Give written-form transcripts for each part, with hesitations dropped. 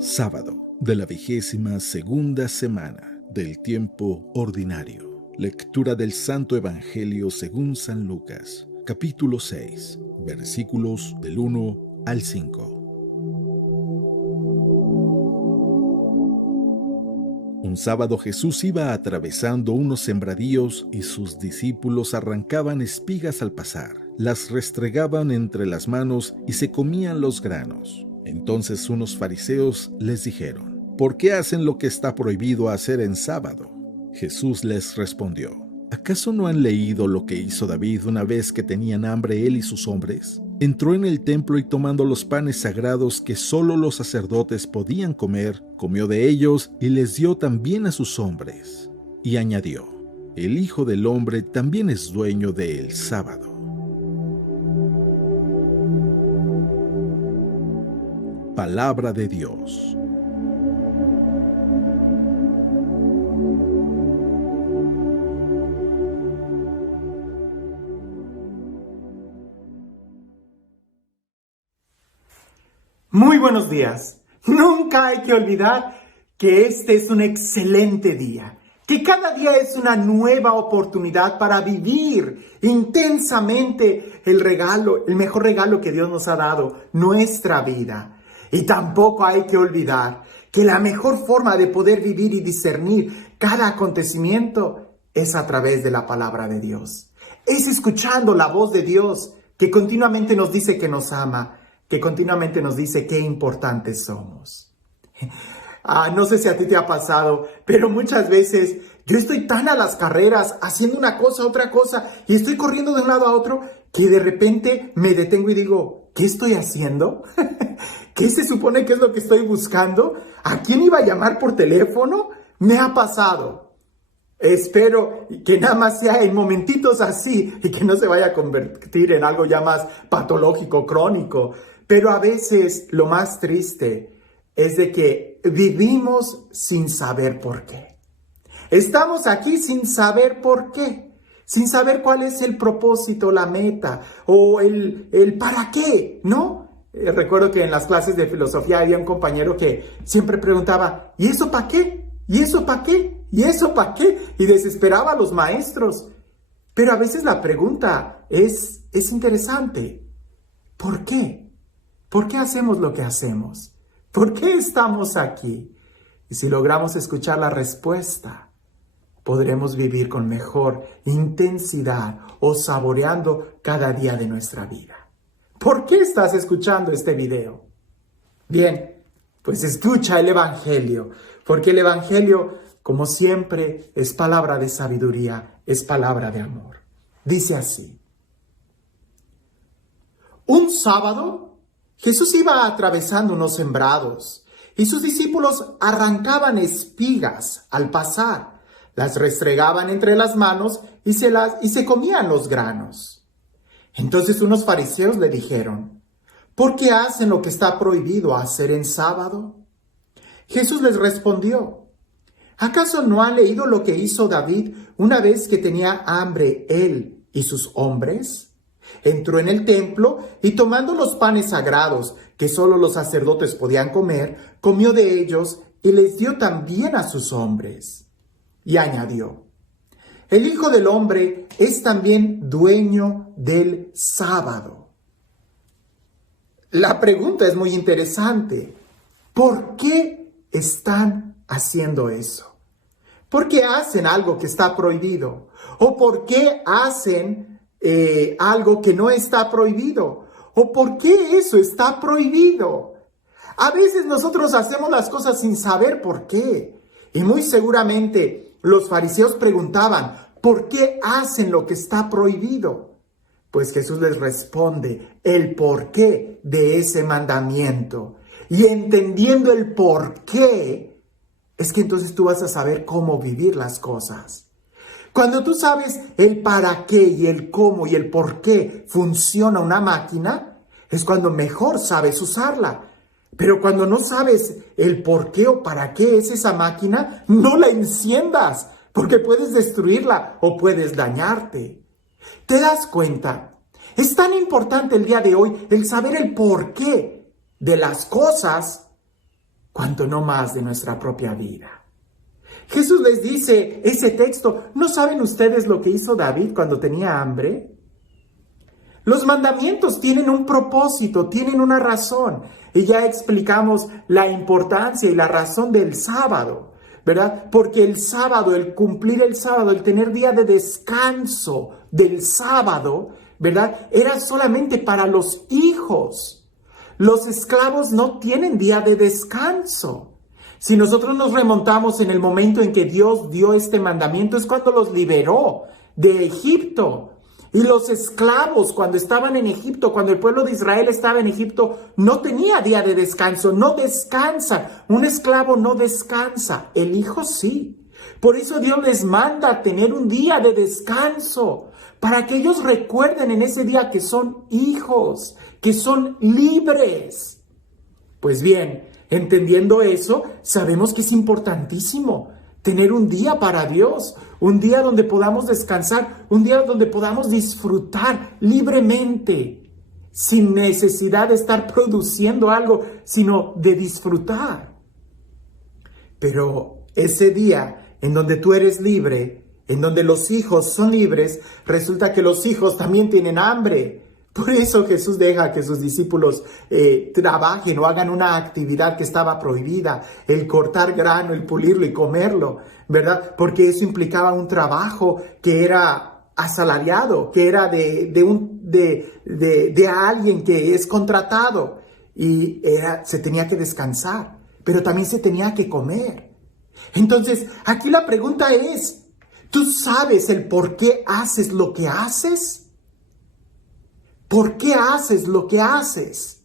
Sábado de la 22ª semana del tiempo ordinario. Lectura del Santo Evangelio según San Lucas, capítulo 6, versículos del 1 al 5. Un sábado Jesús iba atravesando unos sembradíos y sus discípulos arrancaban espigas al pasar, las restregaban entre las manos y se comían los granos. Entonces unos fariseos les dijeron: ¿por qué hacen lo que está prohibido hacer en sábado? Jesús les respondió: ¿acaso no han leído lo que hizo David una vez que tenían hambre él y sus hombres? Entró en el templo y tomando los panes sagrados que solo los sacerdotes podían comer, comió de ellos y les dio también a sus hombres. Y añadió: el Hijo del Hombre también es dueño del sábado. Palabra de Dios. Muy buenos días. Nunca hay que olvidar que este es un excelente día, que cada día es una nueva oportunidad para vivir intensamente el mejor regalo que Dios nos ha dado, nuestra vida. Y tampoco hay que olvidar que la mejor forma de poder vivir y discernir cada acontecimiento es a través de la palabra de Dios. Es escuchando la voz de Dios que continuamente nos dice que nos ama, que continuamente nos dice qué importantes somos. No sé si a ti te ha pasado, pero muchas veces yo estoy tan a las carreras, haciendo una cosa, otra cosa, y estoy corriendo de un lado a otro, que de repente me detengo y digo: ¿qué estoy haciendo? ¿Qué se supone que es lo que estoy buscando? ¿A quién iba a llamar por teléfono? Me ha pasado. Espero que nada más sea en momentitos así y que no se vaya a convertir en algo ya más patológico, crónico. Pero a veces lo más triste es de que vivimos sin saber por qué. Estamos aquí sin saber por qué, sin saber cuál es el propósito, la meta o el para qué, ¿no? Recuerdo que en las clases de filosofía había un compañero que siempre preguntaba: ¿y eso para qué? ¿Y eso para qué? ¿Y eso para qué? Y desesperaba a los maestros. Pero a veces la pregunta es interesante. ¿Por qué? ¿Por qué hacemos lo que hacemos? ¿Por qué estamos aquí? Y si logramos escuchar la respuesta, podremos vivir con mejor intensidad o saboreando cada día de nuestra vida. ¿Por qué estás escuchando este video? Bien, pues escucha el Evangelio, porque el Evangelio, como siempre, es palabra de sabiduría, es palabra de amor. Dice así: un sábado, Jesús iba atravesando unos sembrados y sus discípulos arrancaban espigas al pasar, las restregaban entre las manos y se comían los granos. Entonces unos fariseos le dijeron: ¿por qué hacen lo que está prohibido hacer en sábado? Jesús les respondió: ¿acaso no han leído lo que hizo David una vez que tenía hambre él y sus hombres? Entró en el templo y tomando los panes sagrados que solo los sacerdotes podían comer, comió de ellos y les dio también a sus hombres. Y añadió: el Hijo del Hombre es también dueño del sábado. La pregunta es muy interesante. ¿Por qué están haciendo eso? ¿Por qué hacen algo que está prohibido? ¿O por qué hacen algo que no está prohibido? ¿O por qué eso está prohibido? A veces nosotros hacemos las cosas sin saber por qué. Y muy seguramente los fariseos preguntaban: ¿por qué hacen lo que está prohibido? Pues Jesús les responde el porqué de ese mandamiento. Y entendiendo el porqué, es que entonces tú vas a saber cómo vivir las cosas. Cuando tú sabes el para qué y el cómo y el por qué funciona una máquina, es cuando mejor sabes usarla. Pero cuando no sabes el por qué o para qué es esa máquina, no la enciendas, porque puedes destruirla o puedes dañarte. ¿Te das cuenta? Es tan importante el día de hoy el saber el por qué de las cosas cuanto no más de nuestra propia vida. Jesús les dice ese texto, ¿no saben ustedes lo que hizo David cuando tenía hambre? Los mandamientos tienen un propósito, tienen una razón. Y ya explicamos la importancia y la razón del sábado, ¿verdad? Porque el sábado, el cumplir el sábado, el tener día de descanso del sábado, ¿verdad? Era solamente para los hijos. Los esclavos no tienen día de descanso. Si nosotros nos remontamos en el momento en que Dios dio este mandamiento, es cuando los liberó de Egipto. Y los esclavos, cuando estaban en Egipto, cuando el pueblo de Israel estaba en Egipto, no tenía día de descanso, no descansa. Un esclavo no descansa, el hijo sí. Por eso Dios les manda tener un día de descanso, para que ellos recuerden en ese día que son hijos, que son libres. Pues bien, entendiendo eso, sabemos que es importantísimo tener un día para Dios, un día donde podamos descansar, un día donde podamos disfrutar libremente, sin necesidad de estar produciendo algo, sino de disfrutar. Pero ese día en donde tú eres libre, en donde los hijos son libres, resulta que los hijos también tienen hambre. Por eso Jesús deja que sus discípulos trabajen o hagan una actividad que estaba prohibida, el cortar grano, el pulirlo y comerlo, ¿verdad? Porque eso implicaba un trabajo que era asalariado, que era de alguien que es contratado y se tenía que descansar, pero también se tenía que comer. Entonces, aquí la pregunta es, ¿tú sabes el por qué haces lo que haces? ¿Por qué haces lo que haces?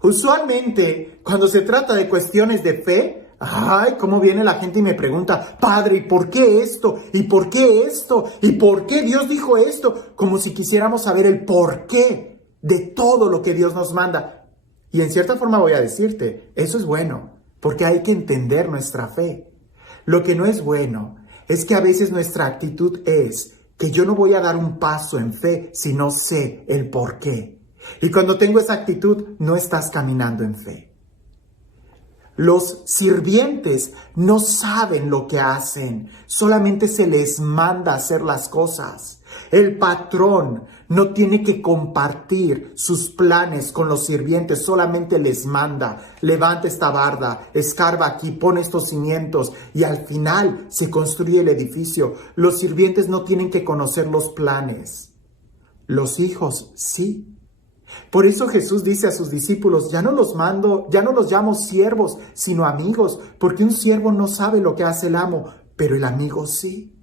Usualmente, cuando se trata de cuestiones de fe, cómo viene la gente y me pregunta, Padre, ¿y por qué esto? ¿Y por qué esto? ¿Y por qué Dios dijo esto? Como si quisiéramos saber el por qué de todo lo que Dios nos manda. Y en cierta forma voy a decirte, eso es bueno, porque hay que entender nuestra fe. Lo que no es bueno es que a veces nuestra actitud es que yo no voy a dar un paso en fe si no sé el por qué. Y cuando tengo esa actitud, no estás caminando en fe. Los sirvientes no saben lo que hacen, solamente se les manda hacer las cosas. El patrón no tiene que compartir sus planes con los sirvientes, solamente les manda, levanta esta barda, escarba aquí, pone estos cimientos y al final se construye el edificio. Los sirvientes no tienen que conocer los planes, los hijos sí. Por eso Jesús dice a sus discípulos, ya no los llamo siervos, sino amigos, porque un siervo no sabe lo que hace el amo, pero el amigo sí.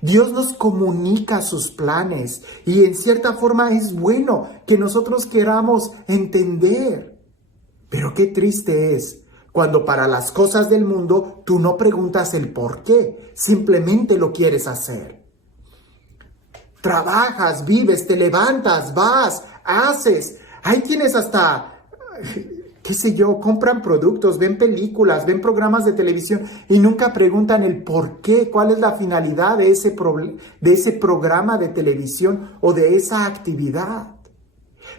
Dios nos comunica sus planes y en cierta forma es bueno que nosotros queramos entender. Pero qué triste es cuando para las cosas del mundo tú no preguntas el por qué, simplemente lo quieres hacer. Trabajas, vives, te levantas, vas, haces. Ahí tienes hasta, qué sé yo, compran productos, ven películas, ven programas de televisión y nunca preguntan el por qué, cuál es la finalidad de ese programa de televisión o de esa actividad.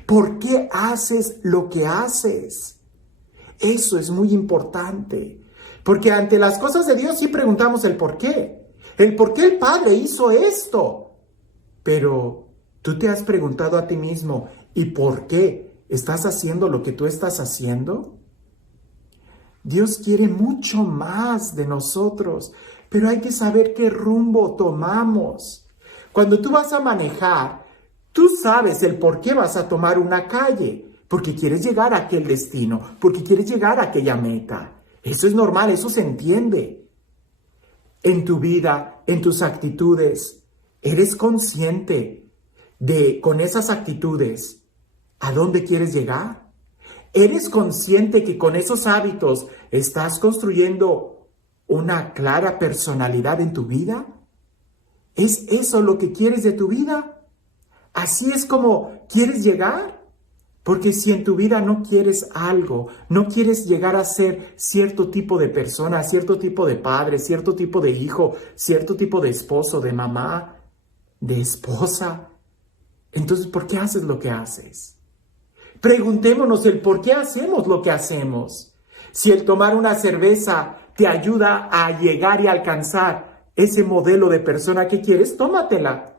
¿Por qué haces lo que haces? Eso es muy importante, porque ante las cosas de Dios sí preguntamos el por qué. El por qué el Padre hizo esto. Pero ¿tú te has preguntado a ti mismo, ¿y por qué estás haciendo lo que tú estás haciendo? Dios quiere mucho más de nosotros, pero hay que saber qué rumbo tomamos. Cuando tú vas a manejar, tú sabes el por qué vas a tomar una calle, porque quieres llegar a aquel destino, porque quieres llegar a aquella meta. Eso es normal, eso se entiende. En tu vida, en tus actitudes, ¿eres consciente de, con esas actitudes, a dónde quieres llegar? ¿Eres consciente que con esos hábitos estás construyendo una clara personalidad en tu vida? ¿Es eso lo que quieres de tu vida? ¿Así es como quieres llegar? Porque si en tu vida no quieres algo, no quieres llegar a ser cierto tipo de persona, cierto tipo de padre, cierto tipo de hijo, cierto tipo de esposo, de mamá, de esposa, entonces ¿por qué haces lo que haces? Preguntémonos el por qué hacemos lo que hacemos. Si el tomar una cerveza te ayuda a llegar y alcanzar ese modelo de persona que quieres, tómatela.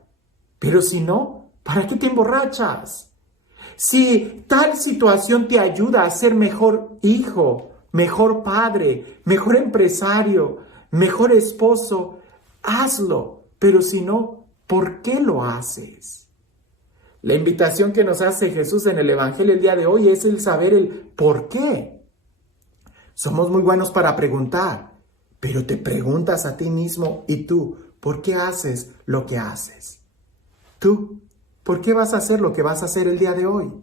Pero si no, ¿para qué te emborrachas? Si tal situación te ayuda a ser mejor hijo, mejor padre, mejor empresario, mejor esposo, hazlo. Pero si no, ¿por qué lo haces? La invitación que nos hace Jesús en el Evangelio el día de hoy es el saber el por qué. Somos muy buenos para preguntar, pero te preguntas a ti mismo y tú, ¿por qué haces lo que haces? Tú, ¿por qué vas a hacer lo que vas a hacer el día de hoy?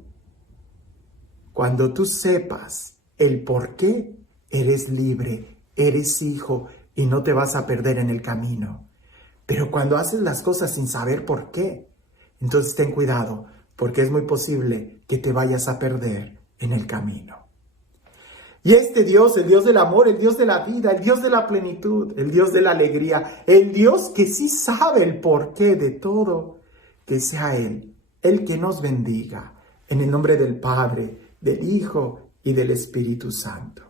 Cuando tú sepas el por qué, eres libre, eres hijo y no te vas a perder en el camino. Pero cuando haces las cosas sin saber por qué, entonces ten cuidado, porque es muy posible que te vayas a perder en el camino. Y este Dios, el Dios del amor, el Dios de la vida, el Dios de la plenitud, el Dios de la alegría, el Dios que sí sabe el porqué de todo, que sea Él, el que nos bendiga, en el nombre del Padre, del Hijo y del Espíritu Santo.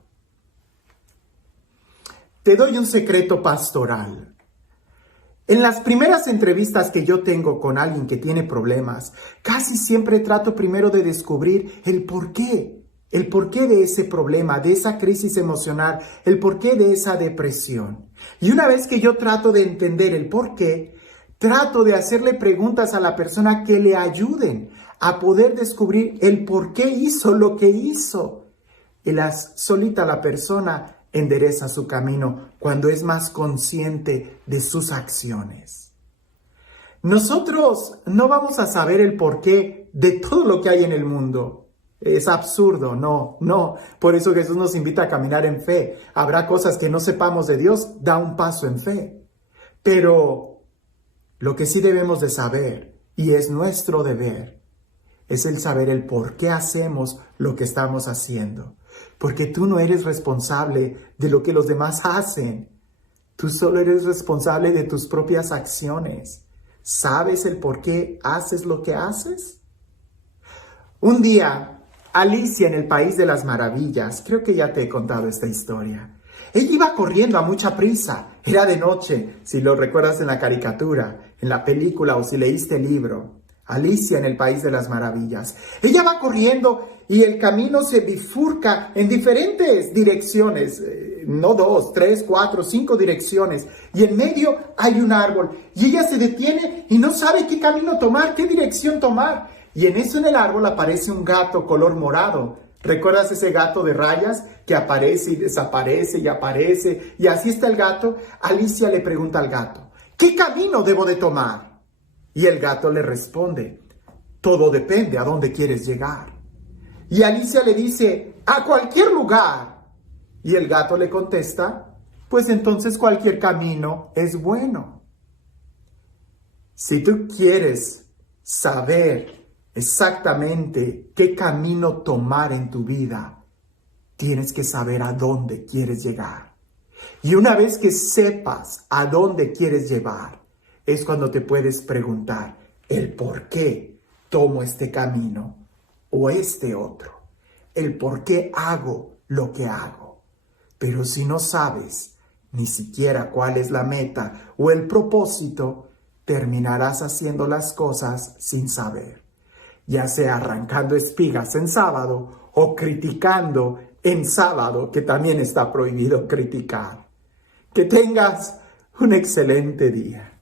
Te doy un secreto pastoral. En las primeras entrevistas que yo tengo con alguien que tiene problemas, casi siempre trato primero de descubrir el porqué de ese problema, de esa crisis emocional, el porqué de esa depresión. Y una vez que yo trato de entender el porqué, trato de hacerle preguntas a la persona que le ayuden a poder descubrir el por qué hizo lo que hizo. Y solita la persona endereza su camino cuando es más consciente de sus acciones. Nosotros no vamos a saber el porqué de todo lo que hay en el mundo. Es absurdo, no. Por eso Jesús nos invita a caminar en fe. Habrá cosas que no sepamos de Dios, da un paso en fe. Pero lo que sí debemos de saber, y es nuestro deber, es el saber el por qué hacemos lo que estamos haciendo. Porque tú no eres responsable de lo que los demás hacen. Tú solo eres responsable de tus propias acciones. ¿Sabes el por qué haces lo que haces? Un día, Alicia en el País de las Maravillas, creo que ya te he contado esta historia. Ella iba corriendo a mucha prisa. Era de noche, si lo recuerdas en la caricatura, en la película o si leíste el libro. Alicia en el País de las Maravillas. Ella va corriendo y el camino se bifurca en diferentes direcciones. No 2, 3, 4, 5 direcciones. Y en medio hay un árbol. Y ella se detiene y no sabe qué camino tomar, qué dirección tomar. Y en eso en el árbol aparece un gato color morado. ¿Recuerdas ese gato de rayas que aparece y desaparece y aparece? Y así está el gato. Alicia le pregunta al gato, ¿qué camino debo de tomar? Y el gato le responde, todo depende a dónde quieres llegar. Y Alicia le dice, a cualquier lugar. Y el gato le contesta, pues entonces cualquier camino es bueno. Si tú quieres saber exactamente qué camino tomar en tu vida, tienes que saber a dónde quieres llegar. Y una vez que sepas a dónde quieres llevar, es cuando te puedes preguntar el por qué tomo este camino o este otro. El por qué hago lo que hago. Pero si no sabes ni siquiera cuál es la meta o el propósito, terminarás haciendo las cosas sin saber. Ya sea arrancando espigas en sábado o criticando en sábado, que también está prohibido criticar. Que tengas un excelente día.